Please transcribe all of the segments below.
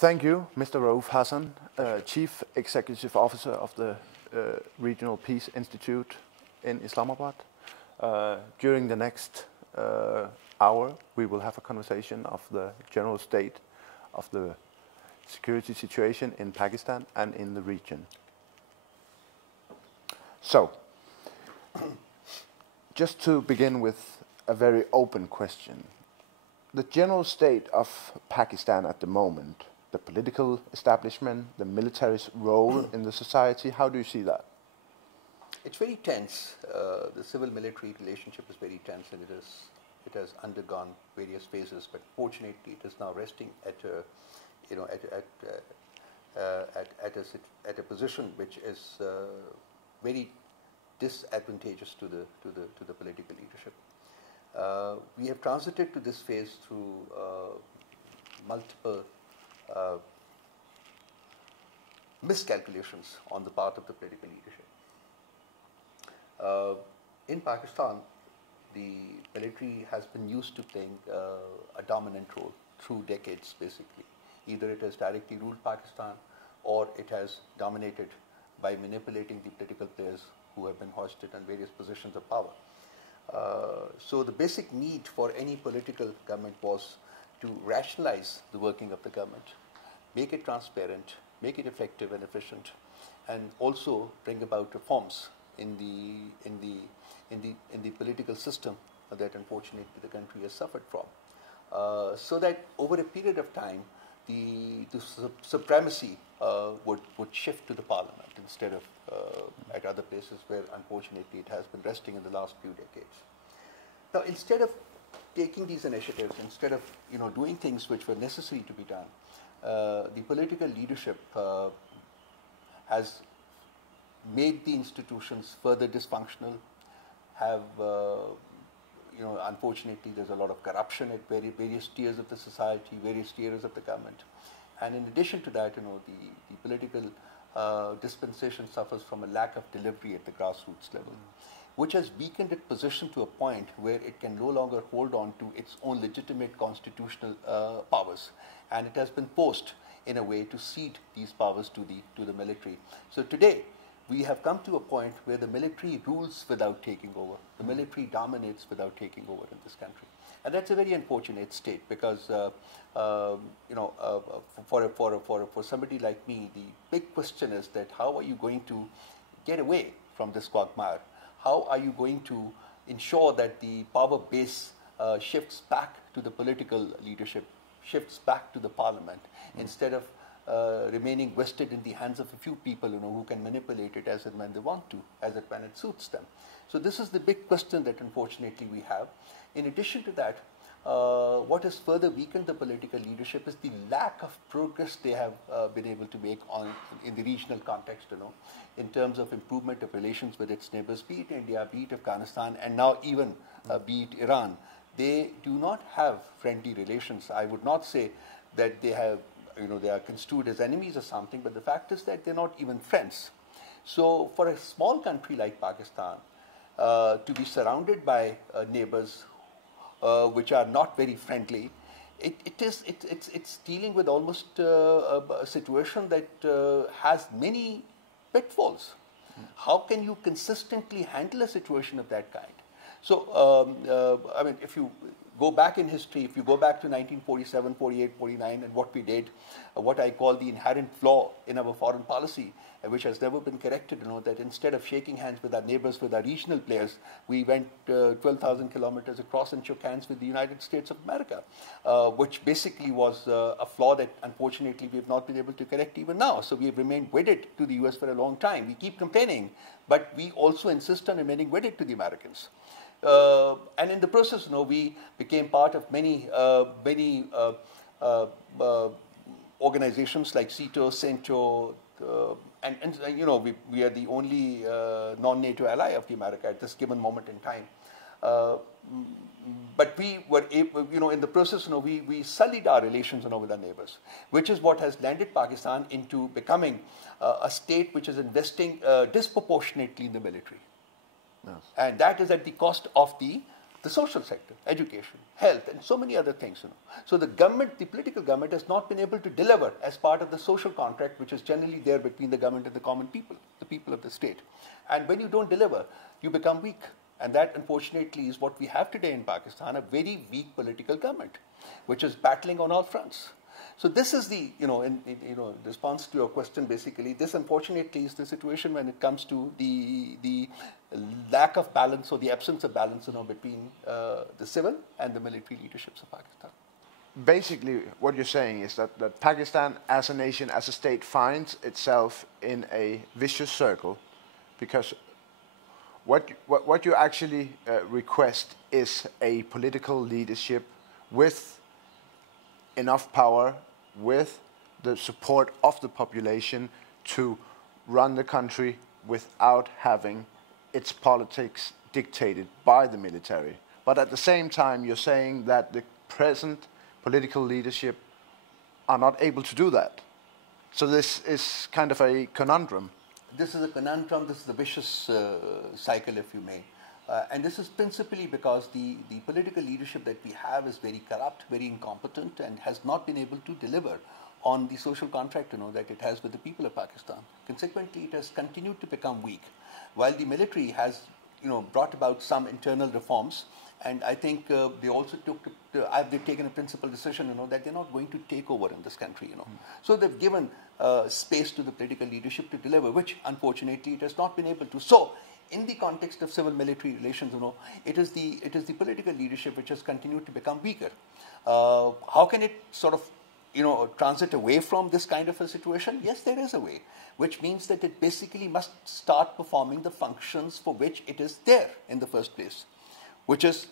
Thank you, Mr. Raoof Hasan, Chief Executive Officer of the Regional Peace Institute in Islamabad. During the next hour, we will have a conversation of the general state of the security situation in Pakistan and in the region. So, just to begin with a very open question. The general state of Pakistan at the moment, the political establishment, the military's role in the society, how do you see that? It's very tense. The civil-military relationship is very tense, and it has undergone various phases. But fortunately, it is now resting at a position which is very disadvantageous to the political leadership. We have transited to this phase through multiple miscalculations on the part of the political leadership. In Pakistan, the military has been used to playing a dominant role through decades, basically. Either it has directly ruled Pakistan, or it has dominated by manipulating the political players who have been hoisted in various positions of power. So the basic need for any political government was to rationalize the working of the government, make it transparent, make it effective and efficient, and also bring about reforms in the political system that unfortunately the country has suffered from. So that over a period of time, the supremacy would shift to the parliament instead of at other places where unfortunately it has been resting in the last few decades. Now, instead of taking these initiatives, instead of doing things which were necessary to be done, the political leadership has made the institutions further dysfunctional. Unfortunately, there's a lot of corruption at various tiers of the society, various tiers of the government. And in addition to that, the political dispensation suffers from a lack of delivery at the grassroots level, which has weakened its position to a point where it can no longer hold on to its own legitimate constitutional powers. And it has been forced, in a way, to cede these powers to the military. So today, we have come to a point where the military rules without taking over. The military dominates without taking over in this country. And that's a very unfortunate state because, for somebody like me, the big question is that how are you going to get away from this quagmire? How are you going to ensure that the power base shifts back to the political leadership, shifts back to the parliament, instead of remaining vested in the hands of a few people who can manipulate it as and when they want to, as and when it suits them. So this is the big question that unfortunately we have. In addition to that, what has further weakened the political leadership is the lack of progress they have been able to make in the regional context, in terms of improvement of relations with its neighbors, be it India, be it Afghanistan, and now even be it Iran. They do not have friendly relations. I would not say that they have, they are construed as enemies or something, but the fact is that they're not even friends. So for a small country like Pakistan, to be surrounded by neighbors which are not very friendly, it's dealing with almost a situation that has many pitfalls. How can you consistently handle a situation of that kind? So, if you go back in history, if you go back to 1947, 48, 49, and what we did, what I call the inherent flaw in our foreign policy, which has never been corrected, that instead of shaking hands with our neighbors, with our regional players, we went 12,000 kilometers across and shook hands with the United States of America, which basically was a flaw that unfortunately we have not been able to correct even now. So we have remained wedded to the US for a long time. We keep complaining, but we also insist on remaining wedded to the Americans. And in the process, we became part of many organizations like CETO, CENTO, and we are the only non-NATO ally of the America at this given moment in time. But we were able, in the process, we sullied our relations with our neighbors, which is what has landed Pakistan into becoming a state which is investing disproportionately in the military. Yes. And that is at the cost of the the social sector, education, health, and so many other things. So the government, the political government, has not been able to deliver as part of the social contract, which is generally there between the government and the common people, the people of the state. And when you don't deliver, you become weak. And that, unfortunately, is what we have today in Pakistan, a very weak political government, which is battling on all fronts. So this is the, in response to your question, basically, this unfortunately is the situation when it comes to the lack of balance or the absence of balance, between the civil and the military leaderships of Pakistan. Basically, what you're saying is that Pakistan as a nation, as a state, finds itself in a vicious circle, because what you actually request is a political leadership with enough power, with the support of the population to run the country without having its politics dictated by the military. But at the same time, you're saying that the present political leadership are not able to do that. So this is kind of a conundrum. This is a conundrum, this is a vicious cycle, if you may. And this is principally because the political leadership that we have is very corrupt, very incompetent, and has not been able to deliver on the social contract, that it has with the people of Pakistan. Consequently, it has continued to become weak. While the military has, brought about some internal reforms, and I think they also they've taken a principled decision, that they're not going to take over in this country, So they've given space to the political leadership to deliver, which unfortunately it has not been able to. So, in the context of civil-military relations, it is the political leadership which has continued to become weaker. How can it sort of, transit away from this kind of a situation? Yes, there is a way, which means that it basically must start performing the functions for which it is there in the first place, which is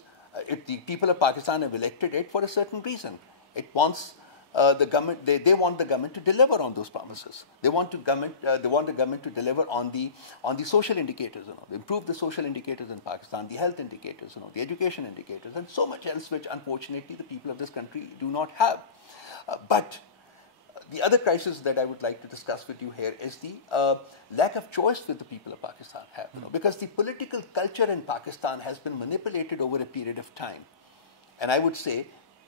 the people of Pakistan have elected it for a certain reason. It wants the government. They want the government to deliver on those promises. They want the government to deliver on the social indicators, improve the social indicators in Pakistan, the health indicators, the education indicators, and so much else, which unfortunately the people of this country do not have. But the other crisis that I would like to discuss with you here is the lack of choice that the people of Pakistan have, because the political culture in Pakistan has been manipulated over a period of time. And I would say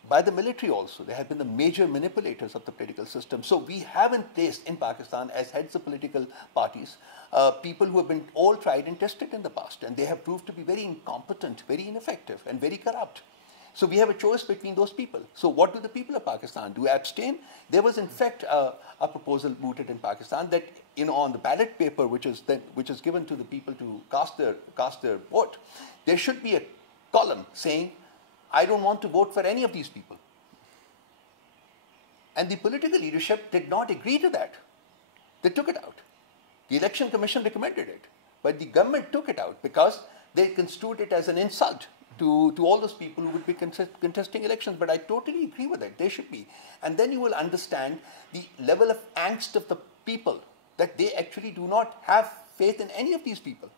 by the military also. They have been the major manipulators of the political system. So we have in place in Pakistan as heads of political parties, people who have been all tried and tested in the past, and they have proved to be very incompetent, very ineffective, and very corrupt. So we have a choice between those people. So what do the people of Pakistan do? Abstain? There was in fact a proposal mooted in Pakistan that, on the ballot paper which is given to the people to cast their vote, there should be a column saying, I don't want to vote for any of these people. And the political leadership did not agree to that. They took it out. The Election Commission recommended it, but the government took it out because they construed it as an insult to all those people who would be contesting elections. But I totally agree with that. They should be. And then you will understand the level of angst of the people, that they actually do not have faith in any of these people.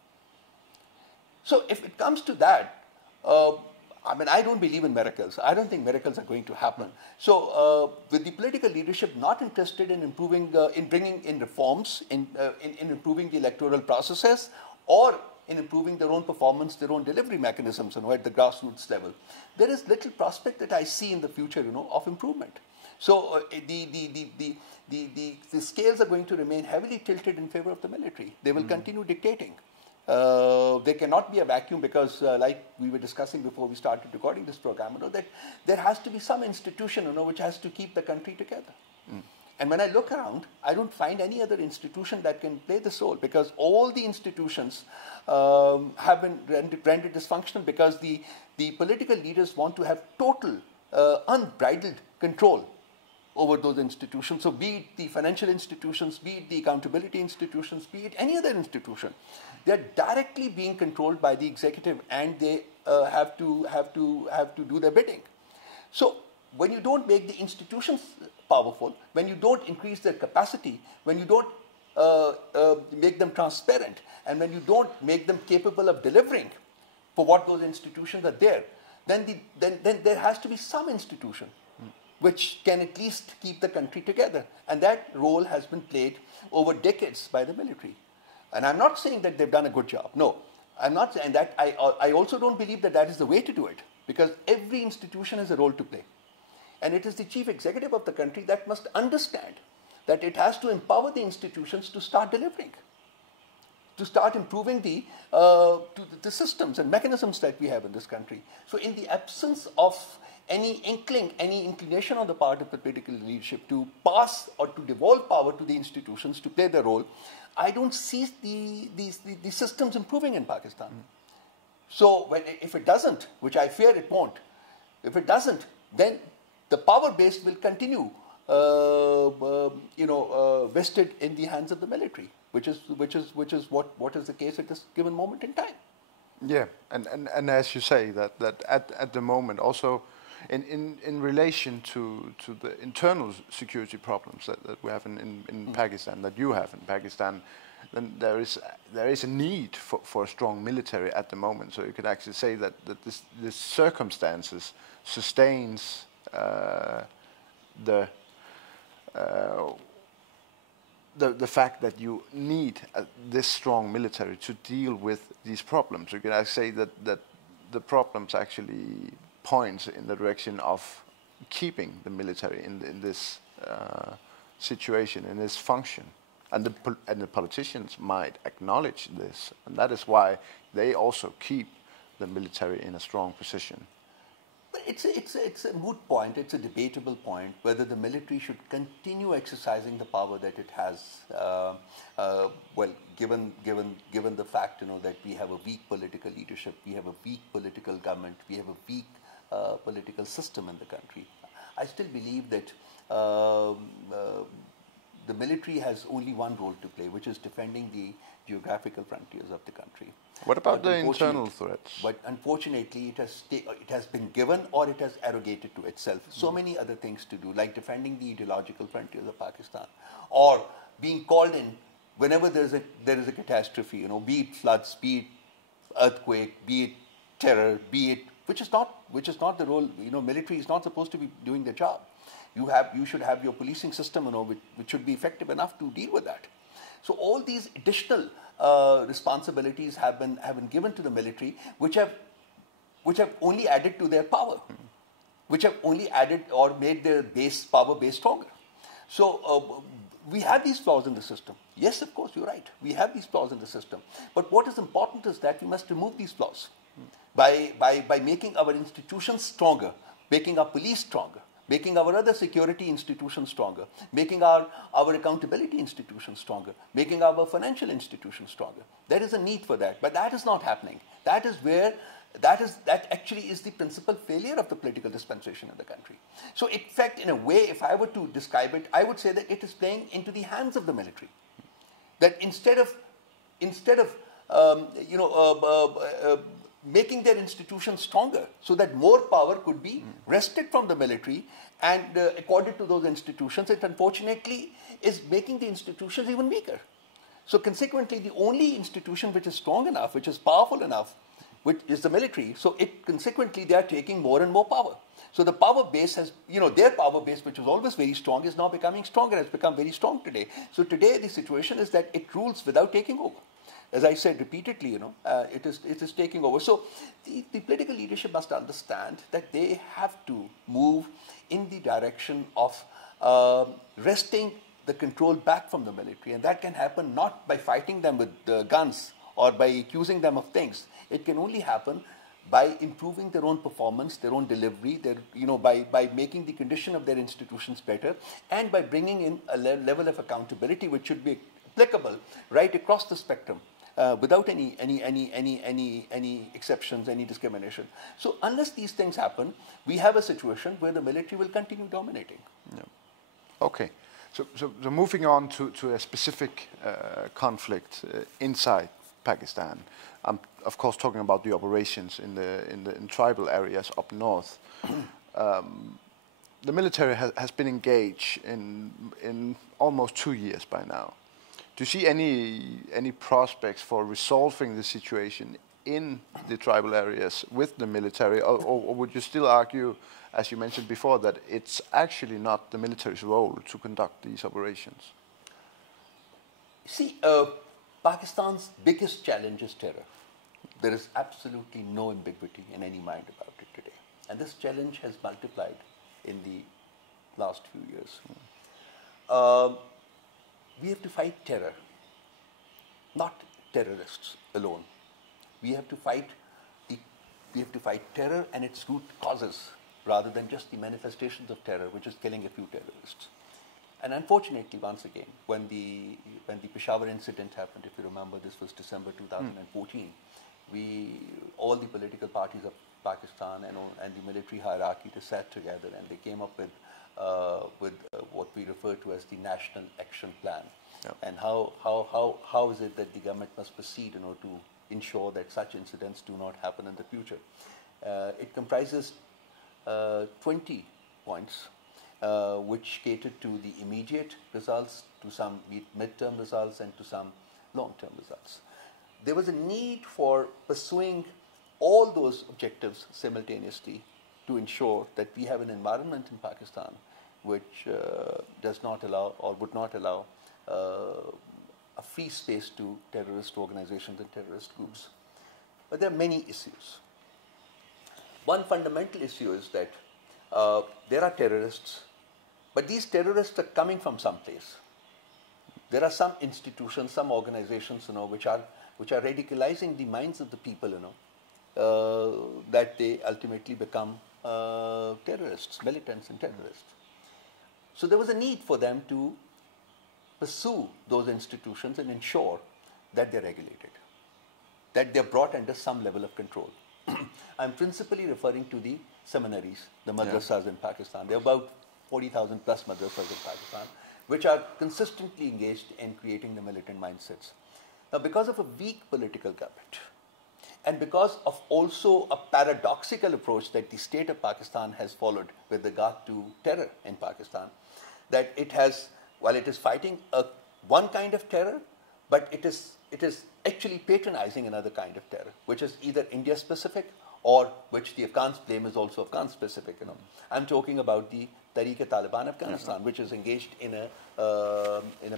So if it comes to that, I don't believe in miracles. I don't think miracles are going to happen. So with the political leadership not interested in improving, in bringing in reforms, in improving the electoral processes, or in improving their own performance, their own delivery mechanisms, at the grassroots level, there is little prospect that I see in the future, of improvement. So the scales are going to remain heavily tilted in favor of the military. They will continue dictating. There cannot be a vacuum because, like we were discussing before we started recording this program, that there has to be some institution, which has to keep the country together. And when I look around, I don't find any other institution that can play this role, because all the institutions have been rendered dysfunctional because the political leaders want to have total, unbridled control over those institutions. So be it the financial institutions, be it the accountability institutions, be it any other institution, they are directly being controlled by the executive, and they have to do their bidding. So when you don't make the institutions powerful, when you don't increase their capacity, when you don't make them transparent, and when you don't make them capable of delivering for what those institutions are there, then there has to be some institution which can at least keep the country together. And that role has been played over decades by the military. And I'm not saying that they've done a good job. No. I'm not saying that. I also don't believe that that is the way to do it, because every institution has a role to play. And it is the chief executive of the country that must understand that it has to empower the institutions to start delivering, to start improving the systems and mechanisms that we have in this country. So in the absence of any inkling, any inclination on the part of the political leadership to pass or to devolve power to the institutions to play their role, I don't see the systems improving in Pakistan. So if it doesn't, which I fear it won't, if it doesn't, then the power base will continue, vested in the hands of the military, which is what is the case at this given moment in time. Yeah, and as you say that at the moment also in relation to the internal security problems that we have in Pakistan, that you have in Pakistan, then there is a need for a strong military at the moment. So you could actually say that this circumstances sustains the fact that you need this strong military to deal with these problems. You can actually say that the problems actually points in the direction of keeping the military in this situation, in this function. And the politicians might acknowledge this, and that is why they also keep the military in a strong position. But it's a moot point. It's a debatable point whether the military should continue exercising the power that it has. Given the fact that we have a weak political leadership, we have a weak political government, we have a weak political system in the country. I still believe that the military has only one role to play, which is defending the geographical frontiers of the country. What about the internal threats? But unfortunately, it has been given or it has arrogated to itself so many other things to do, like defending the ideological frontiers of Pakistan, or being called in whenever there is a catastrophe, be it floods, be it earthquake, be it terror, be it which is not the role. Military is not supposed to be doing the job. You should have your policing system, which should be effective enough to deal with that. So all these additional responsibilities have been given to the military, which have only added to their power, which have only added or made their power base stronger. So we have these flaws in the system. Yes, of course, you're right. We have these flaws in the system. But what is important is that we must remove these flaws by making our institutions stronger, making our police stronger, making our other security institutions stronger, making our accountability institutions stronger, making our financial institutions stronger. There is a need for that, but that is not happening. That actually is the principal failure of the political dispensation in the country. So in fact, in a way, if I were to describe it, I would say that it is playing into the hands of the military. That instead of making their institutions stronger so that more power could be wrested from the military and accorded to those institutions, it unfortunately is making the institutions even weaker. So consequently, the only institution which is strong enough, which is powerful enough, which is the military, so consequently they are taking more and more power. So the power base has, their power base, which was always very strong, is now becoming stronger. It's become very strong today. So today the situation is that it rules without taking over. As I said repeatedly, it is taking over. So the political leadership must understand that they have to move in the direction of wresting the control back from the military. And that can happen not by fighting them with guns or by accusing them of things. It can only happen by improving their own performance, their own delivery, by making the condition of their institutions better, and by bringing in a level of accountability which should be applicable right across the spectrum. Without any exceptions, any discrimination. So unless these things happen, we have a situation where the military will continue dominating. Yeah. Okay. So moving on to a specific conflict inside Pakistan. I'm of course talking about the operations in tribal areas up north. The military has been engaged in almost 2 years by now. Do you see any prospects for resolving the situation in the tribal areas with the military, or would you still argue, as you mentioned before, that it's actually not the military's role to conduct these operations? See, Pakistan's biggest challenge is terror. There is absolutely no ambiguity in any mind about it today. And this challenge has multiplied in the last few years. We have to fight terror, not terrorists alone. We have to fight terror and its root causes rather than just the manifestations of terror, which is killing a few terrorists. And unfortunately, once again, when the Peshawar incident happened, if you remember, this was December 2014, all the political parties of Pakistan and the military hierarchy, they sat together and they came up with what we refer to as the National Action Plan. Yep. And how is it that the government must proceed in order to ensure that such incidents do not happen in the future. It comprises 20 points which cater to the immediate results, to some mid-term results, and to some long-term results. There was a need for pursuing all those objectives simultaneously to ensure that we have an environment in Pakistan which does not allow or would not allow a free space to terrorist organizations and terrorist groups. But there are many issues. One fundamental issue is that there are terrorists, but these terrorists are coming from someplace. There are some institutions, some organizations, which are radicalizing the minds of the people, that they ultimately become terrorists, militants and terrorists. So there was a need for them to pursue those institutions and ensure that they're regulated, that they're brought under some level of control. I'm principally referring to the seminaries, the madrasas in Pakistan. There are about 40,000 plus madrasas in Pakistan, which are consistently engaged in creating the militant mindsets. Now, because of a weak political government, and because of also a paradoxical approach that the state of Pakistan has followed with regard to terror in Pakistan, that it has, while it is fighting one kind of terror, but it is actually patronizing another kind of terror, which is either India-specific or which the Afghans blame is also Afghan-specific. I'm talking about the Taliban Afghanistan, which is engaged in a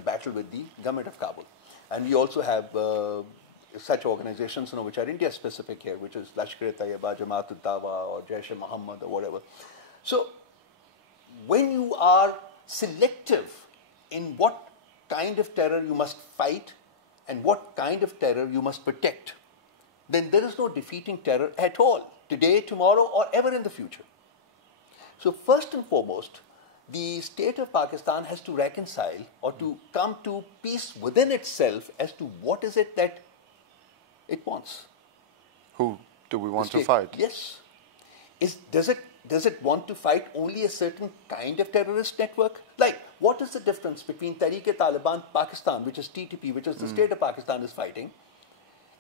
battle with the government of Kabul, and we also have such organizations, which are India-specific here, which is Lashkar-e-Taiba, Jamaat-ud-Dawa, or Jaish-e-Mohammed, or whatever. So, when you are selective in what kind of terror you must fight and what kind of terror you must protect, then there is no defeating terror at all, today, tomorrow, or ever in the future. So first and foremost, the state of Pakistan has to reconcile or to come to peace within itself as to what is it that it wants. Who do we want to fight? Yes. Does it want to fight only a certain kind of terrorist network? Like, what is the difference between Taliban Pakistan, which is TTP, which is the state of Pakistan is fighting,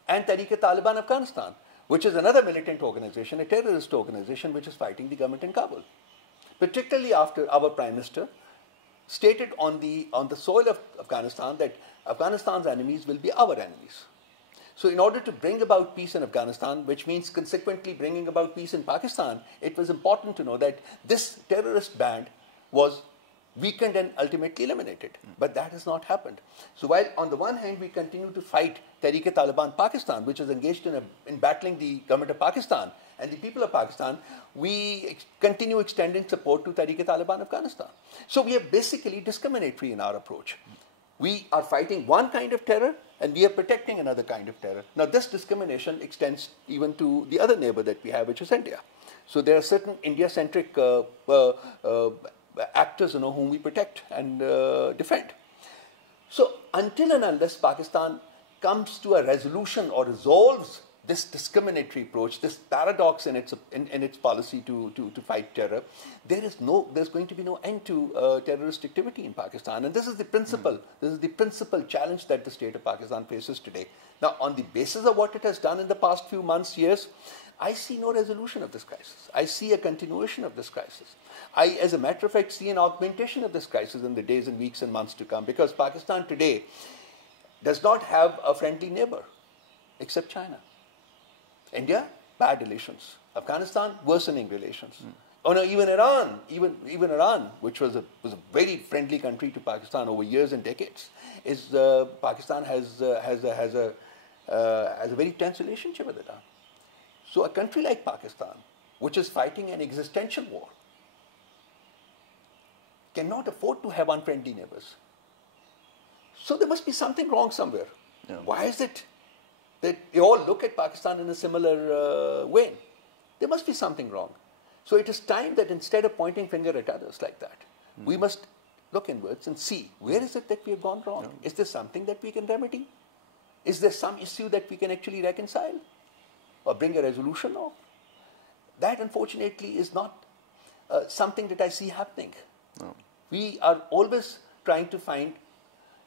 and Taliban Afghanistan, which is another militant organization, a terrorist organization, which is fighting the government in Kabul? Particularly after our Prime Minister stated on the soil of Afghanistan that Afghanistan's enemies will be our enemies. So in order to bring about peace in Afghanistan, which means consequently bringing about peace in Pakistan, it was important to know that this terrorist band was weakened and ultimately eliminated. But that has not happened. So while on the one hand we continue to fight Taliban Pakistan, which is engaged in battling the government of Pakistan and the people of Pakistan, we continue extending support to Taliban Afghanistan. So we are basically discriminatory in our approach. We are fighting one kind of terror and we are protecting another kind of terror. Now this discrimination extends even to the other neighbor that we have, which is India. So there are certain India-centric actors whom we protect and defend. So until and unless Pakistan comes to a resolution or resolves this discriminatory approach, this paradox in its policy to fight terror, there's going to be no end to terrorist activity in Pakistan. And this is the principle. This is the principal challenge that the state of Pakistan faces today. Now, on the basis of what it has done in the past few months, years, I see no resolution of this crisis. I see a continuation of this crisis. I, as a matter of fact, see an augmentation of this crisis in the days and weeks and months to come, because Pakistan today does not have a friendly neighbor except China. India, bad relations. Afghanistan, worsening relations. Oh no, even Iran, even Iran, which was a very friendly country to Pakistan over years and decades, Pakistan has has a very tense relationship with Iran. So a country like Pakistan, which is fighting an existential war, cannot afford to have unfriendly neighbors. So there must be something wrong somewhere. Yeah. Why is it that they all look at Pakistan in a similar way? There must be something wrong. So it is time that instead of pointing finger at others like that, we must look inwards and see where is it that we have gone wrong? Yeah. Is there something that we can remedy? Is there some issue that we can actually reconcile or bring a resolution of? That unfortunately is not something that I see happening. No. We are always trying to find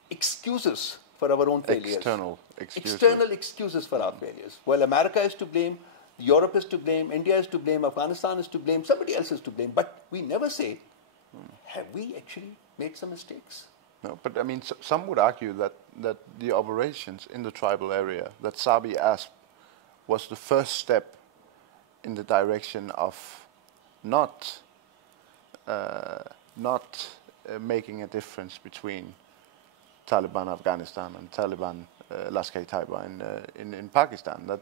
excuses for our own failures. External excuses. External excuses for our failures. Well, America is to blame, Europe is to blame, India is to blame, Afghanistan is to blame, somebody else is to blame. But we never say, have we actually made some mistakes? No, but I mean, some would argue that the operations in the tribal area, that Sabi-ASP was the first step in the direction of not making a difference between Taliban Afghanistan and Taliban Lashkar-e-Taiba in Pakistan, that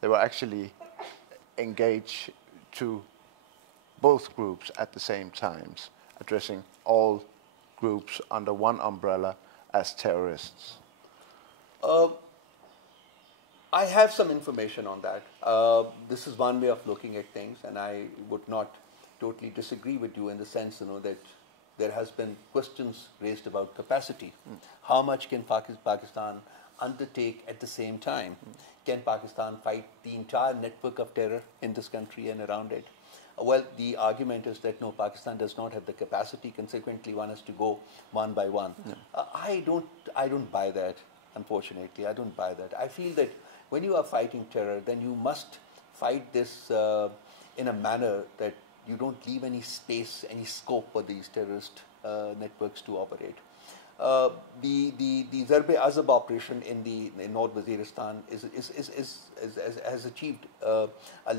they were actually engaged to both groups at the same times, addressing all groups under one umbrella as terrorists. I have some information on that. This is one way of looking at things, and I would not totally disagree with you in the sense, that there has been questions raised about capacity. How much can Pakistan undertake at the same time? Can Pakistan fight the entire network of terror in this country and around it? Well, the argument is that no, Pakistan does not have the capacity. Consequently, one has to go one by one. I don't buy that. Unfortunately, I don't buy that. I feel that when you are fighting terror, then you must fight this in a manner that you don't leave any space, any scope for these terrorist networks to operate. The Zarb-e-Azab operation in North Waziristan has achieved a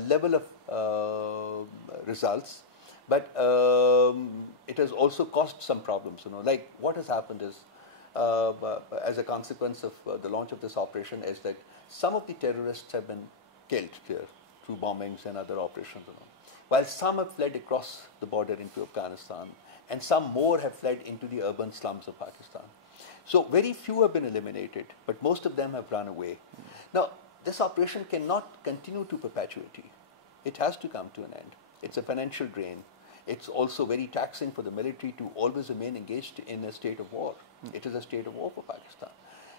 level of results, but it has also caused some problems. Like what has happened is, as a consequence of the launch of this operation, is that some of the terrorists have been killed there through bombings and other operations. While some have fled across the border into Afghanistan, and some more have fled into the urban slums of Pakistan. So very few have been eliminated, but most of them have run away. Now, this operation cannot continue to perpetuity. It has to come to an end. It's a financial drain. It's also very taxing for the military to always remain engaged in a state of war. It is a state of war for Pakistan.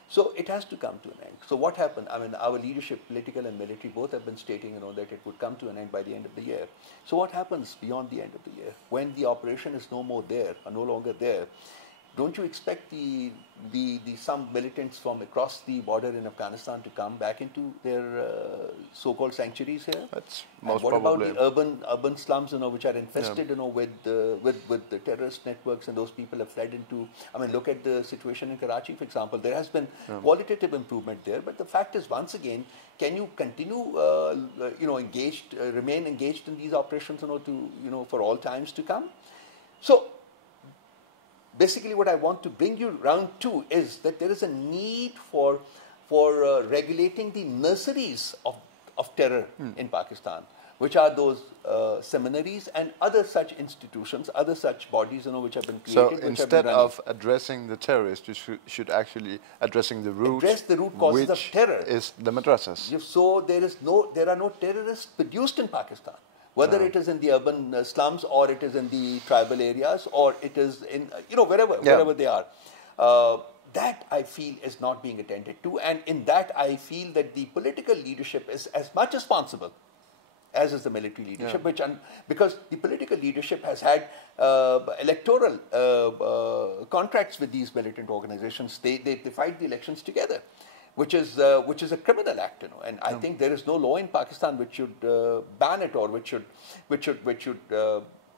So it has to come to an end. So what happened? I mean, our leadership, political and military, both have been stating, that it would come to an end by the end of the year. So what happens beyond the end of the year? When the operation is no more there, or no longer there, don't you expect some militants from across the border in Afghanistan to come back into their so-called sanctuaries here? That's most what probably. About the urban slums, which are infested, with the terrorist networks, and those people have fled into. I mean, look at the situation in Karachi, for example. There has been qualitative improvement there, but the fact is, once again, can you continue, remain engaged in these operations, for all times to come? So, basically, what I want to bring you round to is that there is a need for regulating the nurseries of terror in Pakistan, which are those seminaries and other such institutions, other such bodies, which have been created. So instead of addressing the terrorists, you should actually addressing the root. Address the root causes of terror. Is the madrasas. So there are no terrorists produced in Pakistan. Whether it is in the urban slums, or it is in the tribal areas, or it is in, wherever they are. That, I feel, is not being attended to. And in that, I feel that the political leadership is as much responsible as is the military leadership, because the political leadership has had electoral contracts with these militant organizations. They fight the elections together, which is a criminal act, and I think there is no law in Pakistan which should ban it, or which should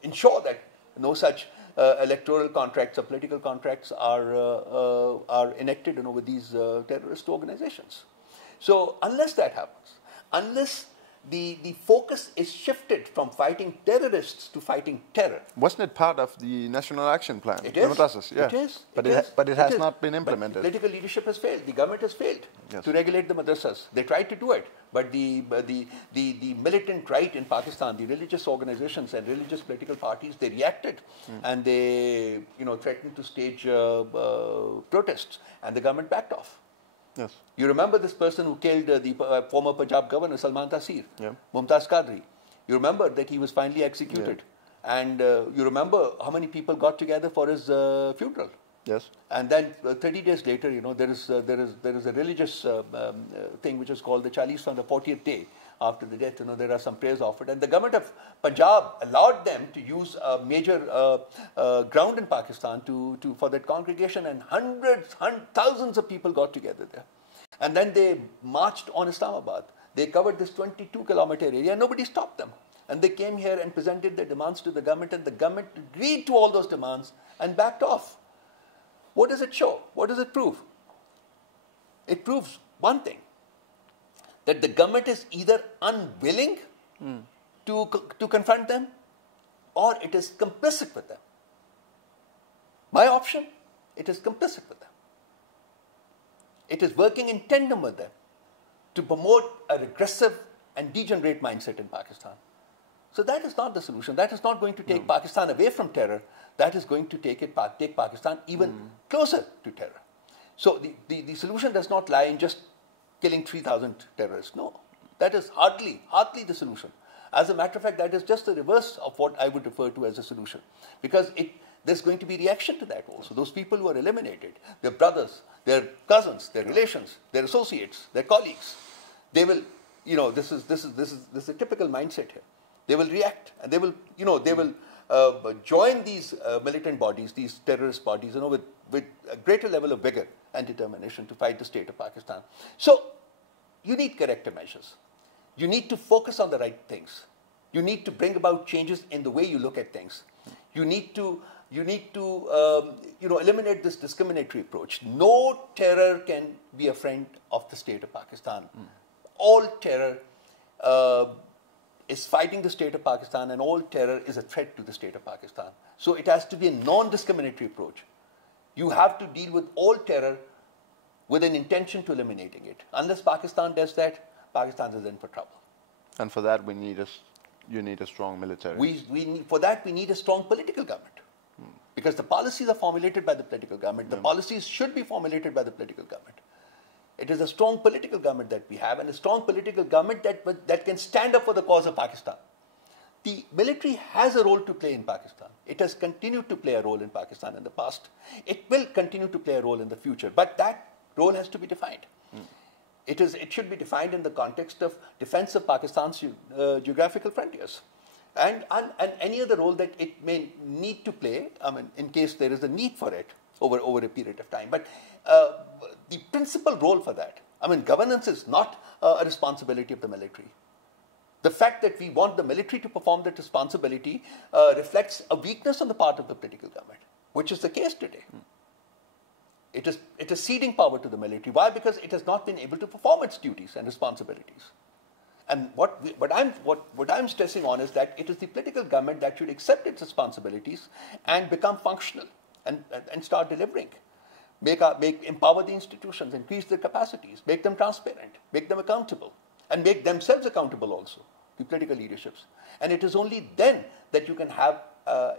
ensure that no such electoral contracts or political contracts are enacted, with these terrorist organizations. So unless that happens, unless the focus is shifted from fighting terrorists to fighting terror. Wasn't it part of the National Action Plan? It is. Yeah. It is. But it has not been implemented. But political leadership has failed. The government has failed to regulate the madrasas. They tried to do it, but the militant right in Pakistan, the religious organizations and religious political parties, they reacted and they threatened to stage protests, and the government backed off. Yes. You remember this person who killed the former Punjab governor, Salman Taseer, Mumtaz Qadri. You remember that he was finally executed. And you remember how many people got together for his funeral. Yes. And then 30 days later, there is a religious thing which is called the Chalis on the 40th day after the death. There are some prayers offered. And the government of Punjab allowed them to use a major ground in Pakistan for that congregation, and thousands of people got together there. And then they marched on Islamabad. They covered this 22-kilometer area, and nobody stopped them. And they came here and presented their demands to the government, and the government agreed to all those demands and backed off. What does it show? What does it prove? It proves one thing, that the government is either unwilling to confront them, or it is complicit with them. My option, it is complicit with them. It is working in tandem with them to promote a regressive and degenerate mindset in Pakistan. So that is not the solution. That is not going to take Pakistan away from terror. That is going to take Pakistan even closer to terror. So the solution does not lie in just killing 3,000 terrorists. No, that is hardly the solution. As a matter of fact, that is just the reverse of what I would refer to as a solution. Because there's going to be reaction to that also. Those people who are eliminated, their brothers, their cousins, their relations, their associates, their colleagues, they will, this is a typical mindset here. They will react, and they will join these militant bodies, these terrorist bodies, with a greater level of vigor and determination to fight the state of Pakistan. So you need corrective measures. You need to focus on the right things. You need to bring about changes in the way you look at things. You need to eliminate this discriminatory approach. No terror can be a friend of the state of Pakistan. All terror is fighting the state of Pakistan, and all terror is a threat to the state of Pakistan. So it has to be a non-discriminatory approach. You have to deal with all terror with an intention to eliminating it. Unless Pakistan does that, Pakistan is in for trouble. And for that, you need a strong military. For that, we need a strong political government. Because the policies are formulated by the political government. The policies should be formulated by the political government. It is a strong political government that we have, and a strong political government that can stand up for the cause of Pakistan. The military has a role to play in Pakistan. It has continued to play a role in Pakistan in the past. It will continue to play a role in the future, but that role has to be defined. It should be defined in the context of defense of Pakistan's geographical frontiers. And any other role that it may need to play, in case there is a need for it over a period of time. But the principal role for that, governance is not a responsibility of the military. The fact that we want the military to perform that responsibility reflects a weakness on the part of the political government, which is the case today. It is ceding power to the military. Why? Because it has not been able to perform its duties and responsibilities. And what I'm stressing on is that it is the political government that should accept its responsibilities and become functional and start delivering. Empower the institutions, increase their capacities, make them transparent, make them accountable, and make themselves accountable also, the political leaderships. And it is only then that you can have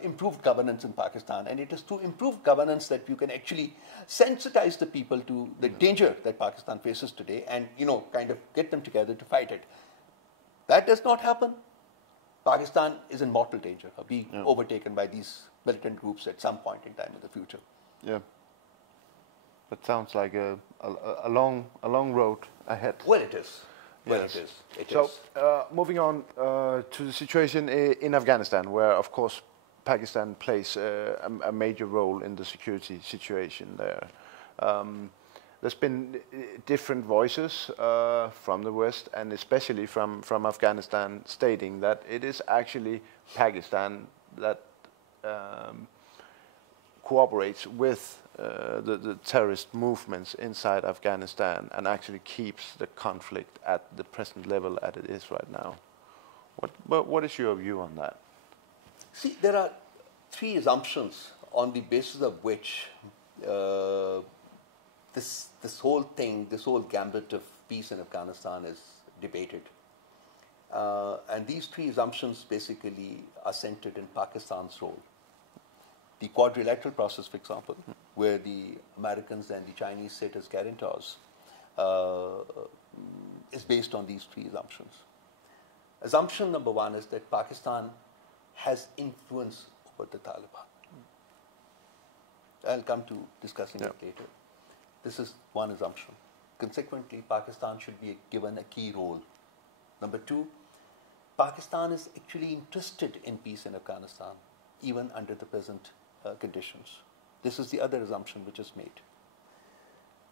improved governance in Pakistan. And it is through improved governance that you can actually sensitize the people to the danger that Pakistan faces today and, kind of get them together to fight it. That does not happen. Pakistan is in mortal danger of being overtaken by these militant groups at some point in time in the future. Yeah. That sounds like a long road ahead. Well, it is. Moving on to the situation in Afghanistan, where, of course, Pakistan plays a major role in the security situation there. There's been different voices from the West, and especially from Afghanistan, stating that it is actually Pakistan that cooperates with the terrorist movements inside Afghanistan and actually keeps the conflict at the present level as it is right now. What is your view on that? See, there are three assumptions on the basis of which this whole thing, this whole gambit of peace in Afghanistan is debated. And these three assumptions basically are centered in Pakistan's role. The quadrilateral process, for example, where the Americans and the Chinese sit as guarantors, is based on these three assumptions. Assumption number one is that Pakistan has influence over the Taliban. I'll come to discussing it later. This is one assumption. Consequently, Pakistan should be given a key role. Number two, Pakistan is actually interested in peace in Afghanistan, even under the present conditions. This is the other assumption which is made.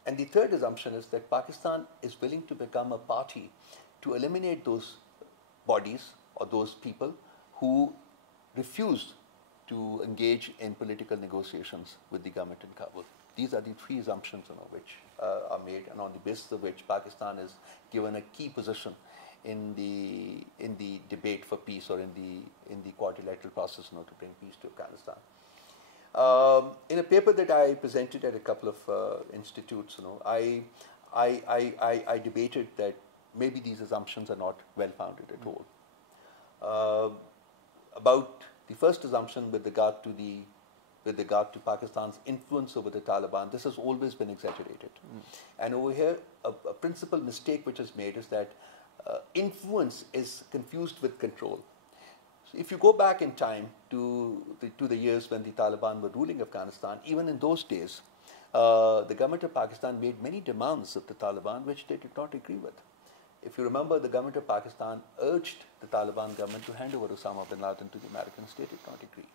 And the third assumption is that Pakistan is willing to become a party to eliminate those bodies or those people who refuse to engage in political negotiations with the government in Kabul. These are the three assumptions which are made, and on the basis of which Pakistan is given a key position in the debate for peace, or in the quadrilateral process to bring peace to Afghanistan. In a paper that I presented at a couple of institutes, I debated that maybe these assumptions are not well founded at all. About the first assumption with regard to Pakistan's influence over the Taliban, this has always been exaggerated. And over here, a principal mistake which is made is that influence is confused with control. So if you go back in time to the years when the Taliban were ruling Afghanistan, even in those days, the government of Pakistan made many demands of the Taliban which they did not agree with. If you remember, the government of Pakistan urged the Taliban government to hand over Osama bin Laden to the Americans. They did not agree.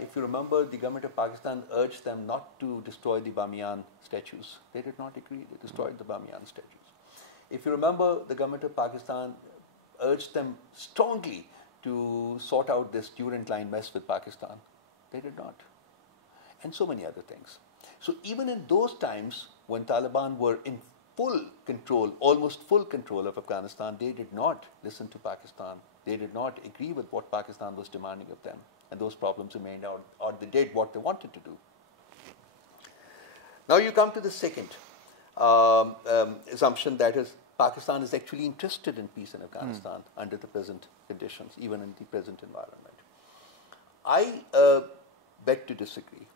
If you remember, the government of Pakistan urged them not to destroy the Bamiyan statues. They did not agree. They destroyed the Bamiyan statues. If you remember, the government of Pakistan urged them strongly to sort out this Durand line mess with Pakistan. They did not. And so many other things. So even in those times when Taliban were in full control, almost full control of Afghanistan, they did not listen to Pakistan. They did not agree with what Pakistan was demanding of them. And those problems remained out, or they did what they wanted to do. Now you come to the second assumption, that is, Pakistan is actually interested in peace in Afghanistan under the present conditions, even in the present environment. I beg to disagree.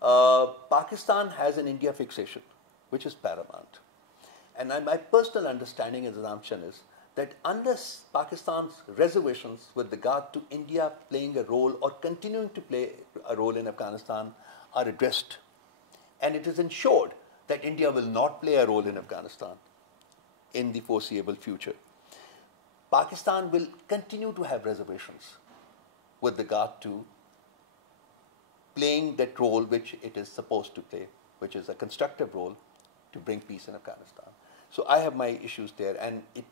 Pakistan has an India fixation, which is paramount. And my personal understanding and assumption is that unless Pakistan's reservations with regard to India playing a role or continuing to play a role in Afghanistan are addressed, and it is ensured that India will not play a role in Afghanistan in the foreseeable future, Pakistan will continue to have reservations with regard to playing that role which it is supposed to play, which is a constructive role to bring peace in Afghanistan. So I have my issues there, and it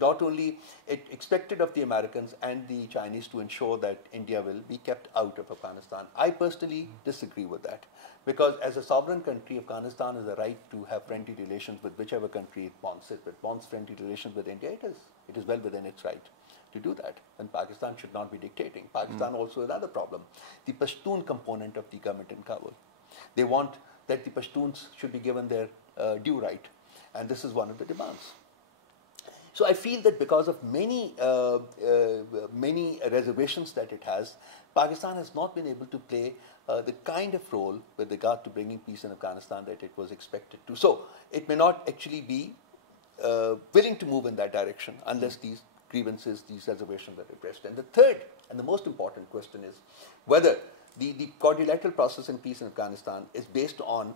not only expected of the Americans and the Chinese to ensure that India will be kept out of Afghanistan. I personally disagree with that, because as a sovereign country, Afghanistan has a right to have friendly relations with whichever country it wants. If it wants friendly relations with India, it is well within its right to do that, and Pakistan should not be dictating. Pakistan also has another problem, the Pashtun component of the government in Kabul. They want that the Pashtuns should be given their due right, and this is one of the demands. So I feel that because of many reservations that it has, Pakistan has not been able to play the kind of role with regard to bringing peace in Afghanistan that it was expected to. So it may not actually be willing to move in that direction unless these grievances, these reservations are addressed. And the third and the most important question is whether the quadrilateral process in peace in Afghanistan is based on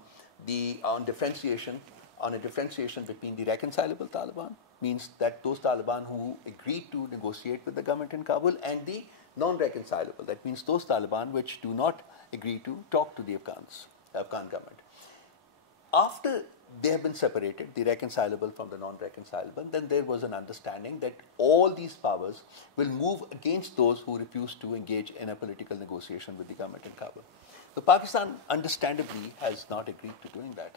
differentiation, on a differentiation between the reconcilable Taliban, means that those Taliban who agreed to negotiate with the government in Kabul, and the non-reconcilable, that means those Taliban which do not agree to talk to the Afghan government. After they have been separated, the reconcilable from the non-reconcilable. Then there was an understanding that all these powers will move against those who refuse to engage in a political negotiation with the government in Kabul. So Pakistan, understandably, has not agreed to doing that.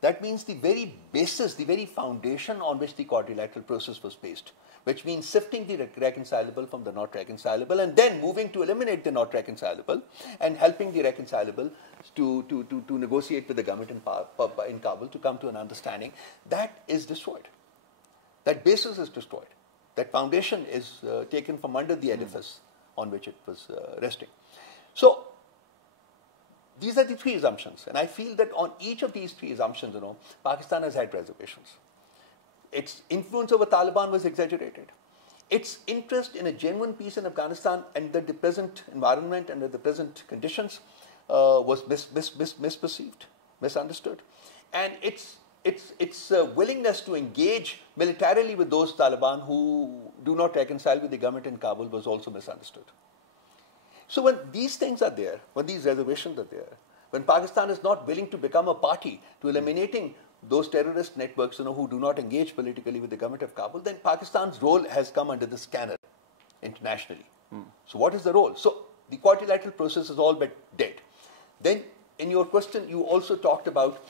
That means the very basis, the very foundation on which the quadrilateral process was based, which means sifting the reconcilable from the not reconcilable and then moving to eliminate the not reconcilable and helping the reconcilable to negotiate with the government in Kabul to come to an understanding, that is destroyed. That basis is destroyed. That foundation is taken from under the edifice on which it was resting. So, these are the three assumptions, and I feel that on each of these three assumptions, Pakistan has had reservations. Its influence over Taliban was exaggerated. Its interest in a genuine peace in Afghanistan under the present environment, under the present conditions, was misperceived, misunderstood, and its willingness to engage militarily with those Taliban who do not reconcile with the government in Kabul was also misunderstood. So when these things are there, when these reservations are there, when Pakistan is not willing to become a party to eliminating those terrorist networks who do not engage politically with the government of Kabul, then Pakistan's role has come under the scanner internationally. So what is the role? So the quadrilateral process is all but dead. Then in your question, you also talked about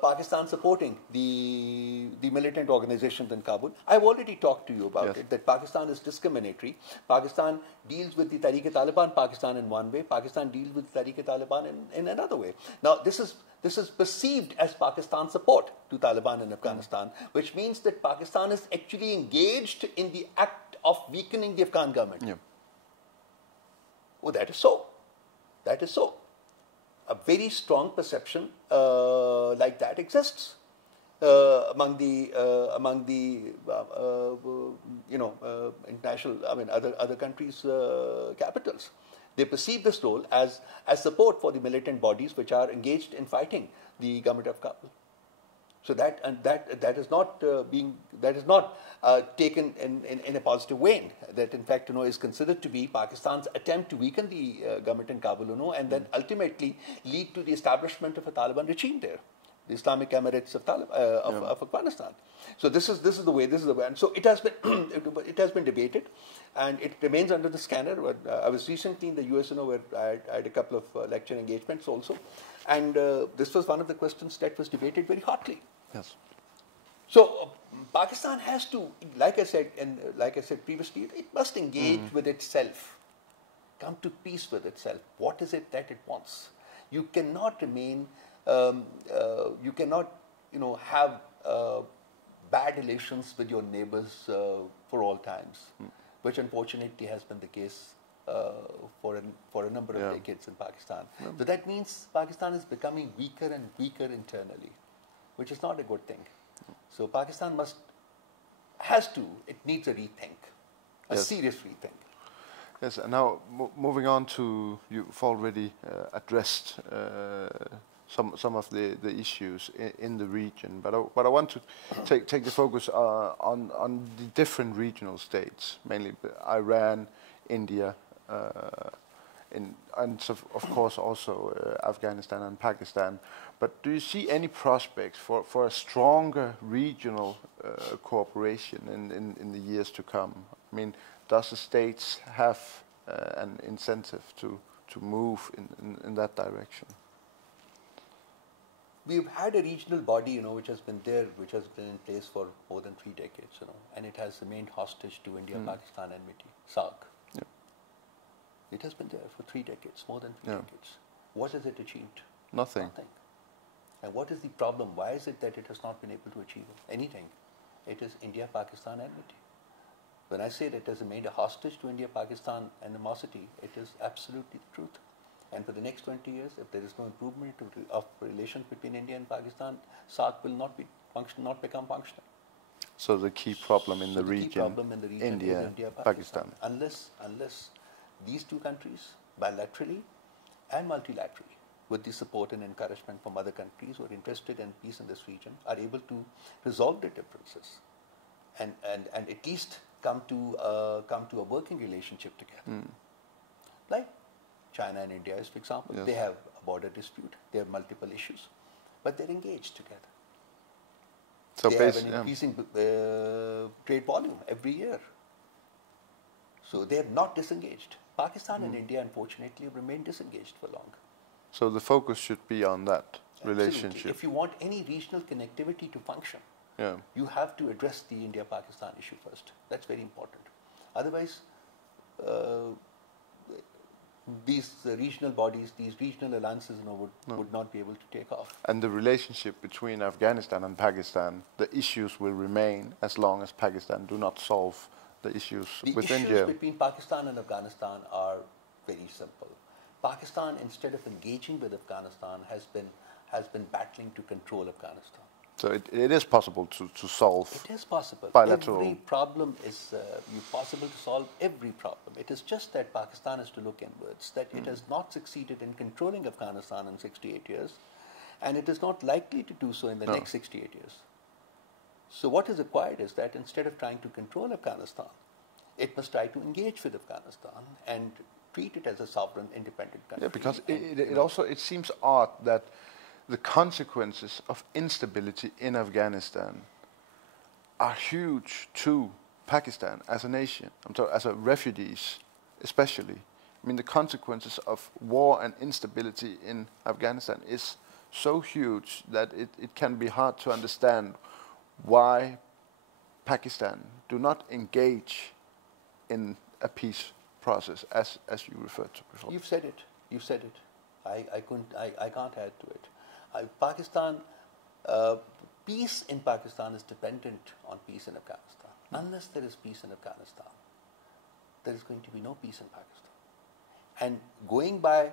Pakistan supporting the militant organizations in Kabul. I've already talked to you about it, that Pakistan is discriminatory. Pakistan deals with the Taliban Pakistan in one way, Pakistan deals with Taliban in another way. Now, this is perceived as Pakistan's support to Taliban in Afghanistan, which means that Pakistan is actually engaged in the act of weakening the Afghan government. Yeah. Oh, that is so. That is so. A very strong perception like that exists among the international, other countries' capitals. They perceive this role as support for the militant bodies which are engaged in fighting the government of Kabul. So that is not taken in a positive way. That in fact is considered to be Pakistan's attempt to weaken the government in Kabul, and then ultimately lead to the establishment of a Taliban regime there, the Islamic Emirates of Afghanistan. So this is the way. And so it has been debated, and it remains under the scanner. I was recently in the US, where I had a couple of lecture engagements also, and this was one of the questions that was debated very hotly. Yes. So Pakistan has to, like I said previously, it must engage with itself, come to peace with itself. What is it that it wants? You cannot remain, you cannot, have bad relations with your neighbors for all times, which unfortunately has been the case for a number of decades in Pakistan. So that means Pakistan is becoming weaker and weaker internally, which is not a good thing. So Pakistan it needs a rethink, a serious rethink. Yes, and now moving on to, you've already addressed some of the issues in the region, but I want to take the focus on the different regional states, mainly Iran, India, and of course also Afghanistan and Pakistan. But do you see any prospects for a stronger regional cooperation in the years to come? I mean, does the states have an incentive to move in that direction? We've had a regional body, which has been in place for more than 3 decades, and it has remained hostage to India-Pakistan enmity, SARC. Yeah. It has been there for 3 decades, more than 3 decades. What has it achieved? Nothing. Nothing. And what is the problem? Why is it that it has not been able to achieve anything? It is India-Pakistan enmity. When I say that it has made a hostage to India-Pakistan animosity, it is absolutely the truth. And for the next 20 years, if there is no improvement of relations between India and Pakistan, SARC will not become functional. So the key problem in the region, key problem in the region India, is Pakistan. Unless these two countries, bilaterally and multilaterally, with the support and encouragement from other countries who are interested in peace in this region, are able to resolve their differences and at least come to a working relationship together. Like China and India, for example, they have a border dispute, they have multiple issues, but they're engaged together. So they have an increasing trade volume every year. So they have not disengaged. Pakistan and India, unfortunately, have remained disengaged for long. So the focus should be on that relationship. Absolutely. If you want any regional connectivity to function, you have to address the India-Pakistan issue first. That's very important. Otherwise, these regional bodies, these regional alliances, would not be able to take off. And the relationship between Afghanistan and Pakistan, the issues will remain as long as Pakistan do not solve the issues with India. The issues between Pakistan and Afghanistan are very simple. Pakistan, instead of engaging with Afghanistan, has been battling to control Afghanistan. So it is possible to solve. It is possible. Bilateral. Every problem is possible to solve every problem. It is just that Pakistan has to look inwards, that it has not succeeded in controlling Afghanistan in 68 years, and it is not likely to do so in the next 68 years. So what is required is that instead of trying to control Afghanistan, it must try to engage with Afghanistan and treat it as a sovereign, independent country. Yeah, because it seems odd that the consequences of instability in Afghanistan are huge to Pakistan as a nation, as a refugees especially. I mean, the consequences of war and instability in Afghanistan is so huge that it can be hard to understand why Pakistan do not engage in a peace process as you referred to before. You've said it. You've said it. I can't add to it. Pakistan, peace in Pakistan is dependent on peace in Afghanistan. Unless there is peace in Afghanistan, there is going to be no peace in Pakistan. And going by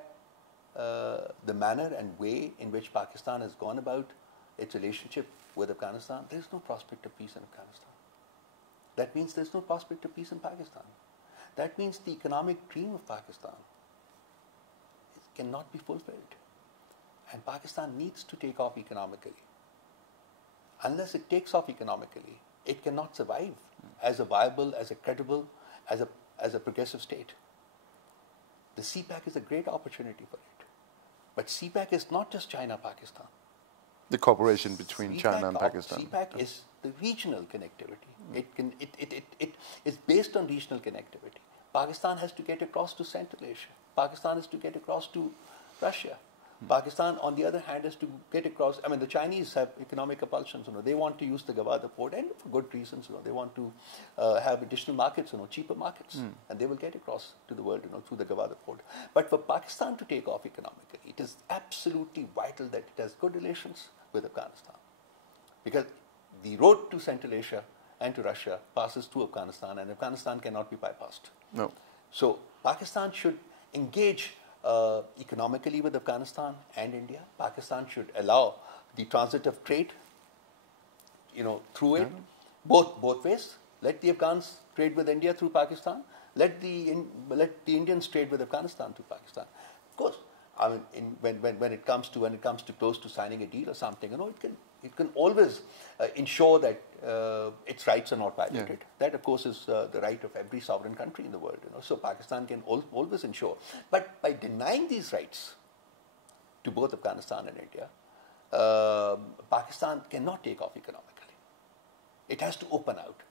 the manner and way in which Pakistan has gone about its relationship with Afghanistan, there is no prospect of peace in Afghanistan. That means there is no prospect of peace in Pakistan. That means the economic dream of Pakistan cannot be fulfilled. And Pakistan needs to take off economically. Unless it takes off economically, it cannot survive as a viable, as a credible, as a progressive state. The CPAC is a great opportunity for it. But CPAC is not just China-Pakistan. The cooperation between China and Pakistan. CPAC is the regional connectivity. It is based on regional connectivity. Pakistan has to get across to Central Asia. Pakistan has to get across to Russia. Pakistan, on the other hand, has to get across. I mean, the Chinese have economic compulsions. They want to use the Gwadar port, and for good reasons. They want to have additional markets, cheaper markets, and they will get across to the world, through the Gwadar port. But for Pakistan to take off economically, it is absolutely vital that it has good relations with Afghanistan, because the road to Central Asia and to Russia passes through Afghanistan, and Afghanistan cannot be bypassed. No. So Pakistan should engage economically with Afghanistan and India. Pakistan should allow the transit of trade, through it, both ways. Let the Afghans trade with India through Pakistan. Let the Indians trade with Afghanistan through Pakistan. Of course, I mean, when it comes to close to signing a deal or something, it can always ensure that its rights are not violated. Yeah. That, of course, is the right of every sovereign country in the world. So Pakistan can always ensure. But by denying these rights to both Afghanistan and India, Pakistan cannot take off economically. It has to open out.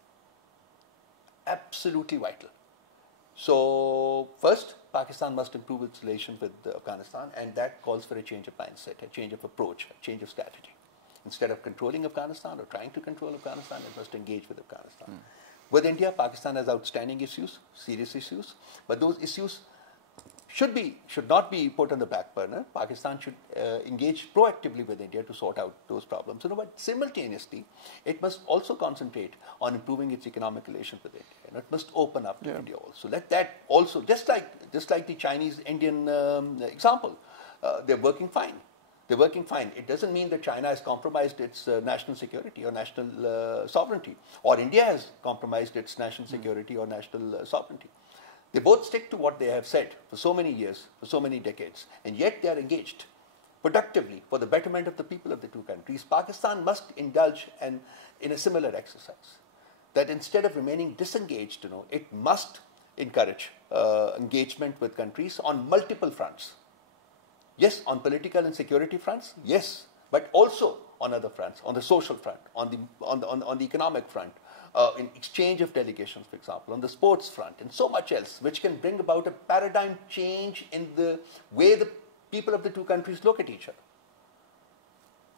Absolutely vital. So first, Pakistan must improve its relations with Afghanistan, and that calls for a change of mindset, a change of approach, a change of strategy. Instead of controlling Afghanistan or trying to control Afghanistan, it must engage with Afghanistan. With India, Pakistan has outstanding issues, serious issues, but those issues should not be put on the back burner. Pakistan should engage proactively with India to sort out those problems. But simultaneously, it must also concentrate on improving its economic relations with India. It must open up to India also. Let that also, just like the Chinese-Indian example, they're working fine. They're working fine. It doesn't mean that China has compromised its national security or national sovereignty, or India has compromised its national security or national sovereignty. They both stick to what they have said for so many years, for so many decades, and yet they are engaged productively for the betterment of the people of the two countries. Pakistan must indulge in a similar exercise, that instead of remaining disengaged, it must encourage engagement with countries on multiple fronts. Yes, on political and security fronts, yes, but also on other fronts, on the social front, on the economic front, in exchange of delegations, for example, on the sports front, and so much else, which can bring about a paradigm change in the way the people of the two countries look at each other.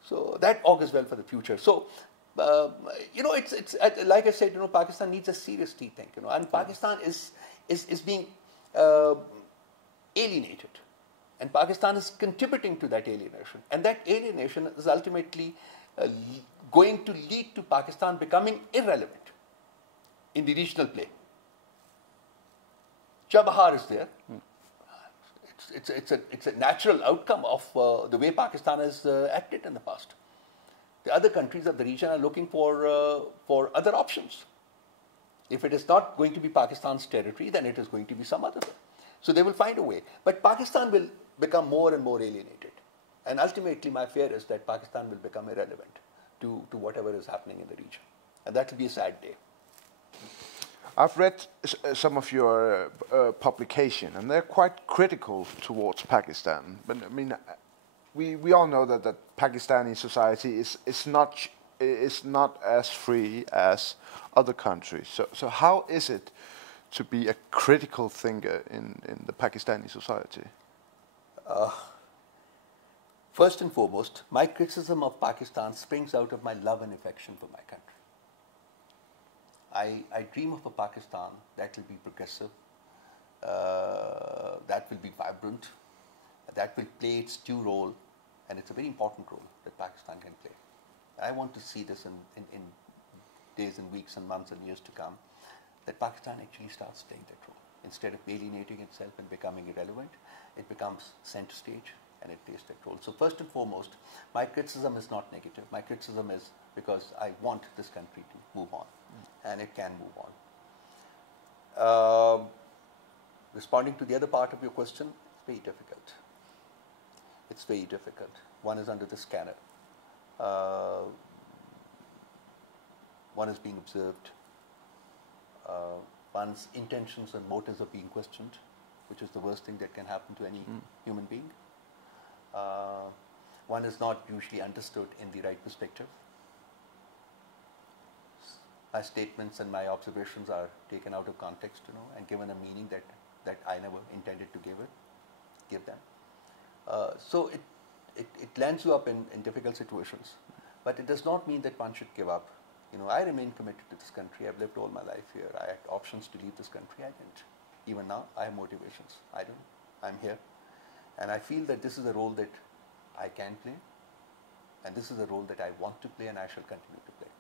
So that augurs well for the future. So, it's like I said, Pakistan needs a serious rethink, and Pakistan is being alienated. And Pakistan is contributing to that alienation. And that alienation is ultimately going to lead to Pakistan becoming irrelevant in the regional play. Chabahar is there. It's a natural outcome of the way Pakistan has acted in the past. The other countries of the region are looking for other options. If it is not going to be Pakistan's territory, then it is going to be some other way. So they will find a way. But Pakistan will become more and more alienated. And ultimately, my fear is that Pakistan will become irrelevant to whatever is happening in the region. And that will be a sad day. I've read some of your publication, and they're quite critical towards Pakistan. But I mean, we all know that Pakistani society is not as free as other countries. So how is it to be a critical thinker in the Pakistani society? First and foremost, my criticism of Pakistan springs out of my love and affection for my country. I dream of a Pakistan that will be progressive, that will be vibrant, that will play its due role, and it's a very important role that Pakistan can play. I want to see this in days and weeks and months and years to come, that Pakistan actually starts playing that role. Instead of alienating itself and becoming irrelevant, it becomes center stage and it plays that role. So first and foremost, my criticism is not negative. My criticism is because I want this country to move on, and it can move on. Responding to the other part of your question, it's very difficult. It's very difficult. One is under the scanner. One is being observed. One's intentions and motives are being questioned, which is the worst thing that can happen to any human being. One is not usually understood in the right perspective. My statements and my observations are taken out of context, and given a meaning that I never intended to give them. So it lands you up in difficult situations, but it does not mean that one should give up. I remain committed to this country. I've lived all my life here. I had options to leave this country. I didn't. Even now, I have motivations. I don't. I'm here. And I feel that this is a role that I can play. And this is a role that I want to play and I shall continue to play.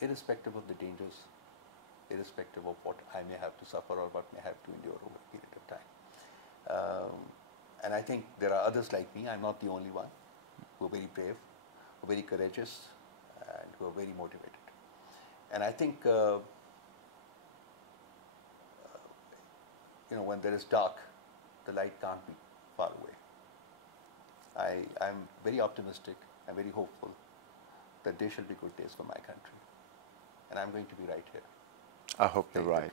Irrespective of the dangers, irrespective of what I may have to suffer or what may have to endure over a period of time. And I think there are others like me. I'm not the only one who are very brave, who are very courageous, and who are very motivated. And I think, when there is dark, the light can't be far away. I'm very optimistic. I'm very hopeful that there shall be good days for my country. And I'm going to be right here. I hope you're right.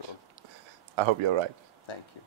I hope you're right. Thank you.